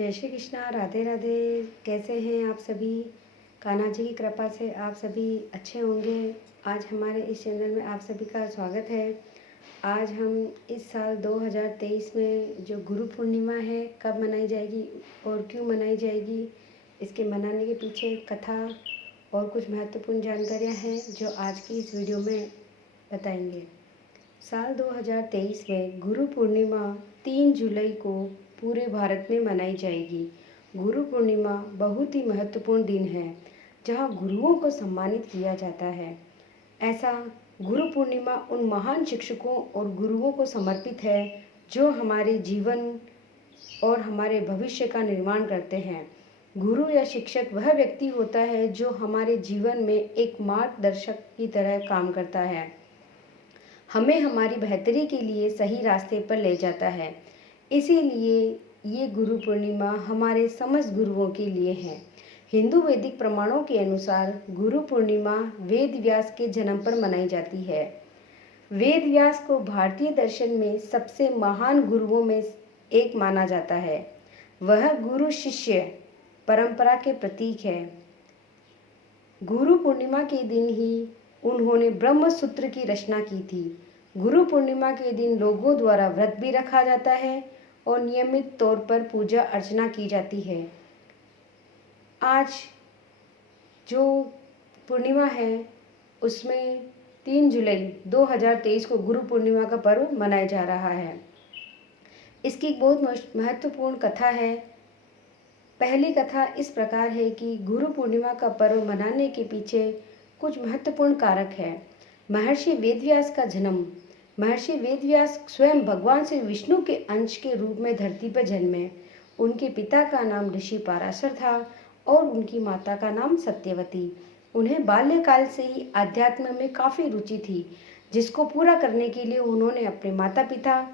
जय श्री कृष्णा। राधे राधे। कैसे हैं आप सभी? कान्हा जी की कृपा से आप सभी अच्छे होंगे। आज हमारे इस चैनल में आप सभी का स्वागत है। आज हम इस साल 2023 में जो गुरु पूर्णिमा है कब मनाई जाएगी और क्यों मनाई जाएगी, इसके मनाने के पीछे कथा और कुछ महत्वपूर्ण जानकारियां हैं जो आज की इस वीडियो में बताएंगे। साल 2023 में गुरु पूर्णिमा 3 जुलाई को पूरे भारत में मनाई जाएगी। गुरु पूर्णिमा बहुत ही महत्वपूर्ण दिन है जहां गुरुओं को सम्मानित किया जाता है। ऐसा गुरु पूर्णिमा उन महान शिक्षकों और गुरुओं को समर्पित है जो हमारे जीवन और हमारे भविष्य का निर्माण करते हैं। गुरु या शिक्षक वह व्यक्ति होता है जो हमारे जीवन में एक मार्गदर्शक की तरह काम करता है, हमें हमारी बेहतरी के लिए सही रास्ते पर ले जाता है। इसीलिए ये गुरु पूर्णिमा हमारे समस्त गुरुओं के लिए है। हिंदू वैदिक प्रमाणों के अनुसार गुरु पूर्णिमा वेद व्यास के जन्म पर मनाई जाती है। वेद व्यास को भारतीय दर्शन में सबसे महान गुरुओं में एक माना जाता है। वह गुरु शिष्य परंपरा के प्रतीक है। गुरु पूर्णिमा के दिन ही उन्होंने ब्रह्म सूत्र की रचना की थी। गुरु पूर्णिमा के दिन लोगों द्वारा व्रत भी रखा जाता है और नियमित तौर पर पूजा अर्चना की जाती है। आज जो पूर्णिमा है उसमें 3 जुलाई 2023 को गुरु पूर्णिमा का पर्व मनाया जा रहा है। इसकी एक बहुत महत्वपूर्ण कथा है। पहली कथा इस प्रकार है कि गुरु पूर्णिमा का पर्व मनाने के पीछे कुछ महत्वपूर्ण कारक है। महर्षि वेदव्यास का जन्म। महर्षि वेदव्यास स्वयं भगवान श्री विष्णु के अंश के रूप में धरती पर जन्मे। उनके पिता का नाम ऋषि पाराशर था और उनकी माता का नाम सत्यवती। उन्हें बाल्यकाल से ही आध्यात्म में काफ़ी रुचि थी, जिसको पूरा करने के लिए उन्होंने अपने माता पिता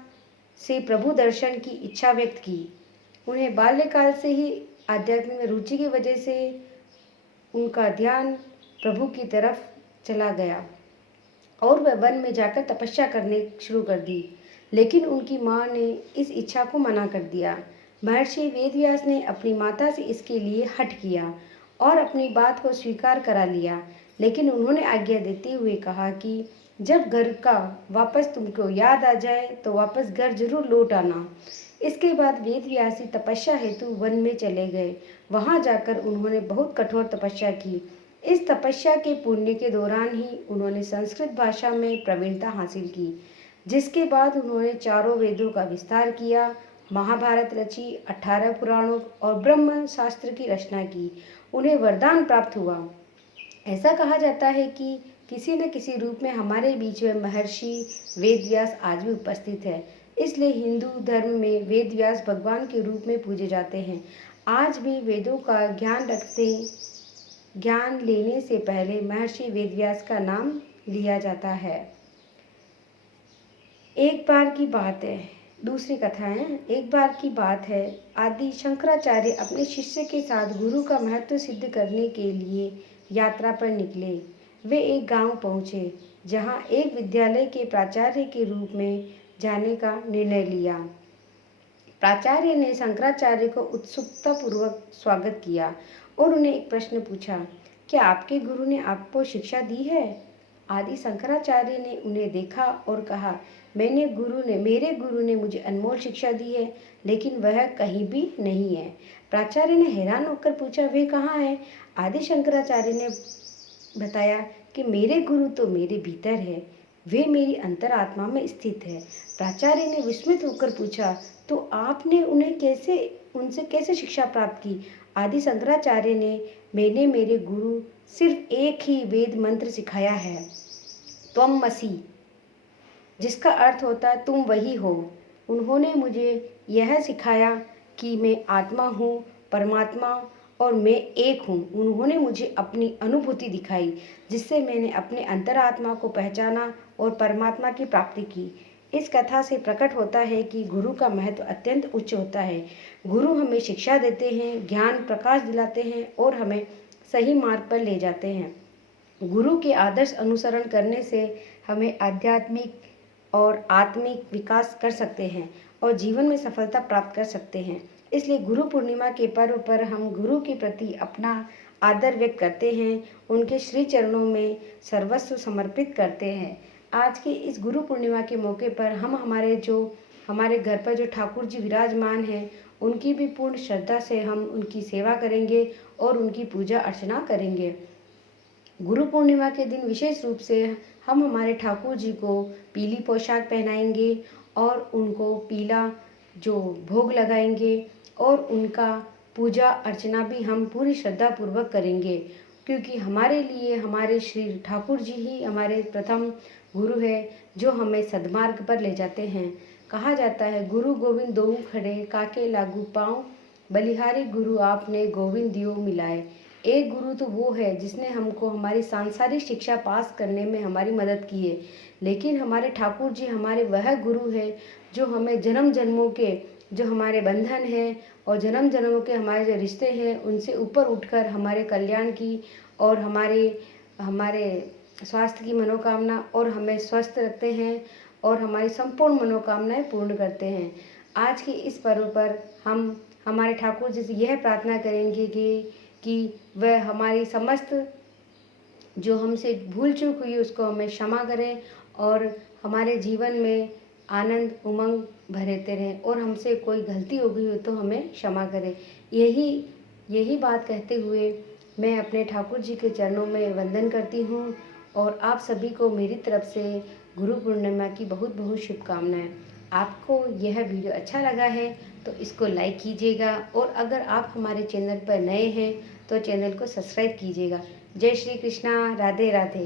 से प्रभु दर्शन की इच्छा व्यक्त की। उन्हें बाल्यकाल से ही आध्यात्म में रुचि की वजह से उनका ध्यान प्रभु की तरफ चला गया और वह वन में जाकर तपस्या करने शुरू कर दी, लेकिन उनकी माँ ने इस इच्छा को मना कर दिया। महर्षि वेदव्यास ने अपनी माता से इसके लिए हठ किया और अपनी बात को स्वीकार करा लिया, लेकिन उन्होंने आज्ञा देते हुए कहा कि जब घर का वापस तुमको याद आ जाए तो वापस घर जरूर लौट आना। इसके बाद वेदव्यासी तपस्या हेतु वन में चले गए। वहां जाकर उन्होंने बहुत कठोर तपस्या की। इस तपस्या के पुण्य के दौरान ही उन्होंने संस्कृत भाषा में प्रवीणता हासिल की, जिसके बाद उन्होंने चारों वेदों का विस्तार किया, महाभारत रची, 18 पुराणों और ब्रह्म शास्त्र की रचना की। उन्हें वरदान प्राप्त हुआ। ऐसा कहा जाता है कि किसी न किसी रूप में हमारे बीच में महर्षि वेदव्यास आज भी उपस्थित है। इसलिए हिंदू धर्म में वेदव्यास भगवान के रूप में पूजे जाते हैं। आज भी वेदों का ज्ञान लेने से पहले महर्षि वेदव्यास का नाम लिया जाता है। एक बार की बात है, दूसरी कथा है। एक बार की बात है, आदि शंकराचार्य अपने शिष्य के साथ गुरु का महत्व सिद्ध करने के लिए यात्रा पर निकले। वे एक गांव पहुंचे जहां एक विद्यालय के प्राचार्य के रूप में जाने का निर्णय लिया। प्राचार्य ने शंकराचार्य को उत्सुकतापूर्वक स्वागत किया और उन्हें एक प्रश्न पूछा, क्या आपके गुरु ने आपको शिक्षा दी है? आदि शंकराचार्य ने उन्हें देखा और कहा, मेरे गुरु ने मुझे अनमोल शिक्षा दी है, लेकिन वह कहीं भी नहीं है। प्राचार्य ने हैरान होकर पूछा, वे कहाँ है? आदि शंकराचार्य ने बताया कि मेरे गुरु तो मेरे भीतर है, वे मेरी अंतरात्मा में स्थित है। प्राचार्य ने विस्मित होकर पूछा, तो आपने उनसे कैसे शिक्षा प्राप्त की? आदि शंकराचार्य ने, मैंने मेरे गुरु सिर्फ एक ही वेद मंत्र सिखाया है, त्वमसि, जिसका अर्थ होता है तुम वही हो। उन्होंने मुझे यह सिखाया कि मैं आत्मा हूँ, परमात्मा और मैं एक हूँ। उन्होंने मुझे अपनी अनुभूति दिखाई, जिससे मैंने अपने अंतरात्मा को पहचाना और परमात्मा की प्राप्ति की। इस कथा से प्रकट होता है कि गुरु का महत्व अत्यंत उच्च होता है। गुरु हमें शिक्षा देते हैं, ज्ञान प्रकाश दिलाते हैं और हमें सही मार्ग पर ले जाते हैं। गुरु के आदर्श अनुसरण करने से हमें आध्यात्मिक और आत्मिक विकास कर सकते हैं और जीवन में सफलता प्राप्त कर सकते हैं। इसलिए गुरु पूर्णिमा के पर्व पर हम गुरु के प्रति अपना आदर व्यक्त करते हैं, उनके श्री चरणों में सर्वस्व समर्पित करते हैं। आज के इस गुरु पूर्णिमा के मौके पर हम हमारे घर पर जो ठाकुर जी विराजमान हैं, उनकी भी पूर्ण श्रद्धा से हम उनकी सेवा करेंगे और उनकी पूजा अर्चना करेंगे। गुरु पूर्णिमा के दिन विशेष रूप से हम हमारे ठाकुर जी को पीली पोशाक पहनाएंगे और उनको पीला जो भोग लगाएंगे और उनका पूजा अर्चना भी हम पूरी श्रद्धा पूर्वक करेंगे, क्योंकि हमारे लिए हमारे श्री ठाकुर जी ही हमारे प्रथम गुरु है, जो हमें सद्मार्ग पर ले जाते हैं। कहा जाता है, गुरु गोविंद दोऊ खड़े काके लागू पाँव, बलिहारी गुरु आपने गोविंद दियो मिलाए। एक गुरु तो वो है जिसने हमको हमारी सांसारिक शिक्षा पास करने में हमारी मदद की है, लेकिन हमारे ठाकुर जी हमारे वह गुरु है जो हमें जन्म जन्मों के जो हमारे बंधन हैं और जन्म जन्मों के हमारे जो रिश्ते हैं, उनसे ऊपर उठकर हमारे कल्याण की और हमारे स्वास्थ्य की मनोकामना और हमें स्वस्थ रखते हैं और हमारी संपूर्ण मनोकामनाएं पूर्ण करते हैं। आज के इस पर्व पर हम हमारे ठाकुर जी से यह प्रार्थना करेंगे कि वह हमारी समस्त जो हमसे भूल चूक हुई उसको हमें क्षमा करें और हमारे जीवन में आनंद उमंग भरते रहें, और हमसे कोई गलती हो गई हो तो हमें क्षमा करें। यही बात कहते हुए मैं अपने ठाकुर जी के चरणों में वंदन करती हूँ और आप सभी को मेरी तरफ से गुरु पूर्णिमा की बहुत बहुत शुभकामनाएं। आपको यह वीडियो अच्छा लगा है तो इसको लाइक कीजिएगा, और अगर आप हमारे चैनल पर नए हैं तो चैनल को सब्सक्राइब कीजिएगा। जय श्री कृष्णा, राधे राधे।